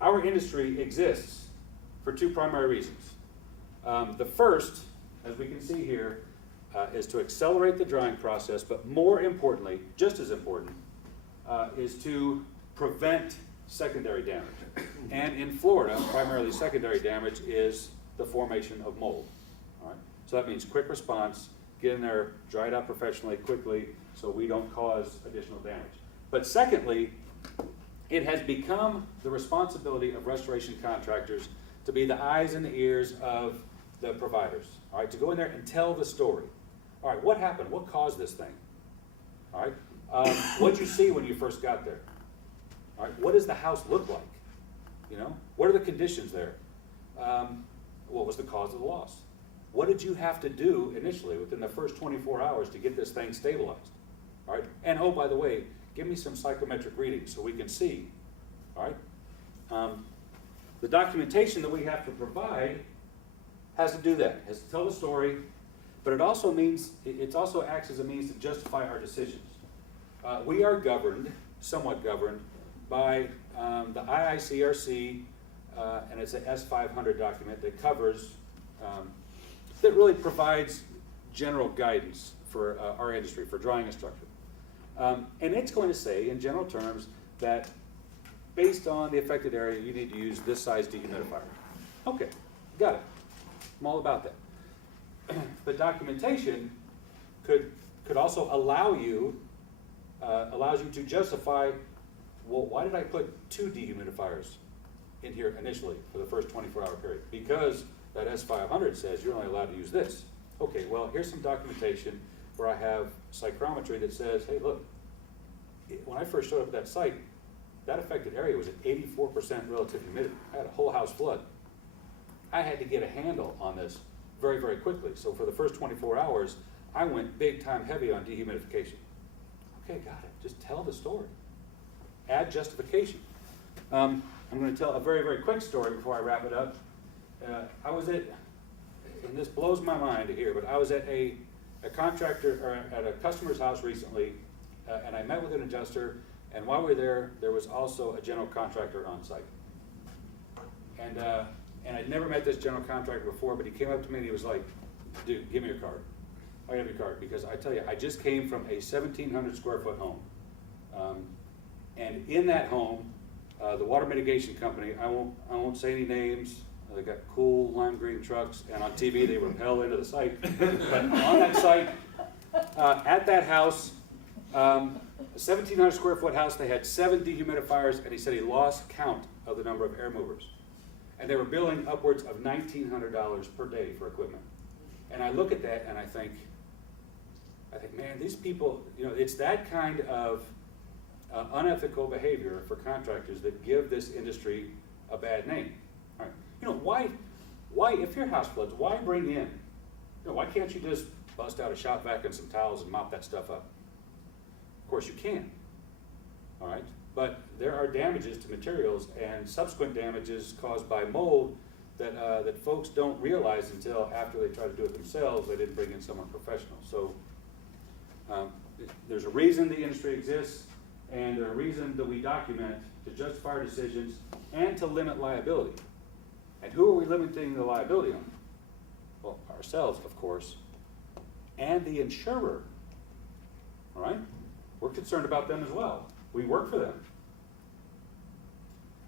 our industry exists for two primary reasons. The first, as we can see here, is to accelerate the drying process, but more importantly, just as important, is to prevent secondary damage. And in Florida, primarily secondary damage is the formation of mold. All right? So that means quick response, get in there, dry it out professionally, quickly, so we don't cause additional damage. But secondly, it has become the responsibility of restoration contractors to be the eyes and the ears of the providers, all right, to go in there and tell the story. All right, what happened? What caused this thing? All right, what did you see when you first got there? All right, what does the house look like? You know, what are the conditions there? What was the cause of the loss? What did you have to do initially within the first 24 hours to get this thing stabilized? All right, and oh, by the way, give me some psychometric readings so we can see. All right, the documentation that we have to provide has to do that, has to tell the story, but it also means, it also acts as a means to justify our decisions. We are governed, somewhat governed, by the IICRC, and it's an S500 document that covers, that really provides general guidance for our industry, for drying and structure. And it's going to say, in general terms, that based on the affected area, you need to use this size dehumidifier. Okay, got it. I'm all about that. But documentation could also allows you to justify, well, why did I put 2 dehumidifiers in here initially for the first 24-hour period? Because that S500 says you're only allowed to use this. Okay, well, here's some documentation where I have psychrometry that says, hey, look, when I first showed up at that site, that affected area was at 84% relative humidity. I had a whole house flood. I had to get a handle on this very, very quickly. So for the first 24 hours, I went big time heavy on dehumidification. Okay, got it. Just tell the story. Add justification. I'm going to tell a very, very quick story before I wrap it up. I was at, and this blows my mind to hear, but I was at a contractor, or at a customer's house recently, and I met with an adjuster, and while we were there, there was also a general contractor on site. And I'd never met this general contractor before, but he came up to me and he was like, dude, give me your card. I have your card, because I tell you, I just came from a 1,700 square foot home. And in that home, the water mitigation company, I won't say any names, they got cool lime green trucks, and on TV they rappel into the site. But on that site, at that house, a 1,700 square foot house, they had 7 dehumidifiers, and he said he lost count of the number of air movers. And they were billing upwards of $1,900 per day for equipment. And I look at that and I think, man, these people, you know, it's that kind of unethical behavior for contractors that give this industry a bad name. All right. You know, why, if your house floods, why bring in, you know, why can't you just bust out a shop vac and some towels and mop that stuff up? Of course you can, all right? But there are damages to materials and subsequent damages caused by mold that, that folks don't realize until after they try to do it themselves. They didn't bring in someone professional. So there's a reason the industry exists, and there's a reason that we document to justify our decisions and to limit liability. And who are we limiting the liability on? Well, ourselves, of course, and the insurer. All right? We're concerned about them as well. We work for them.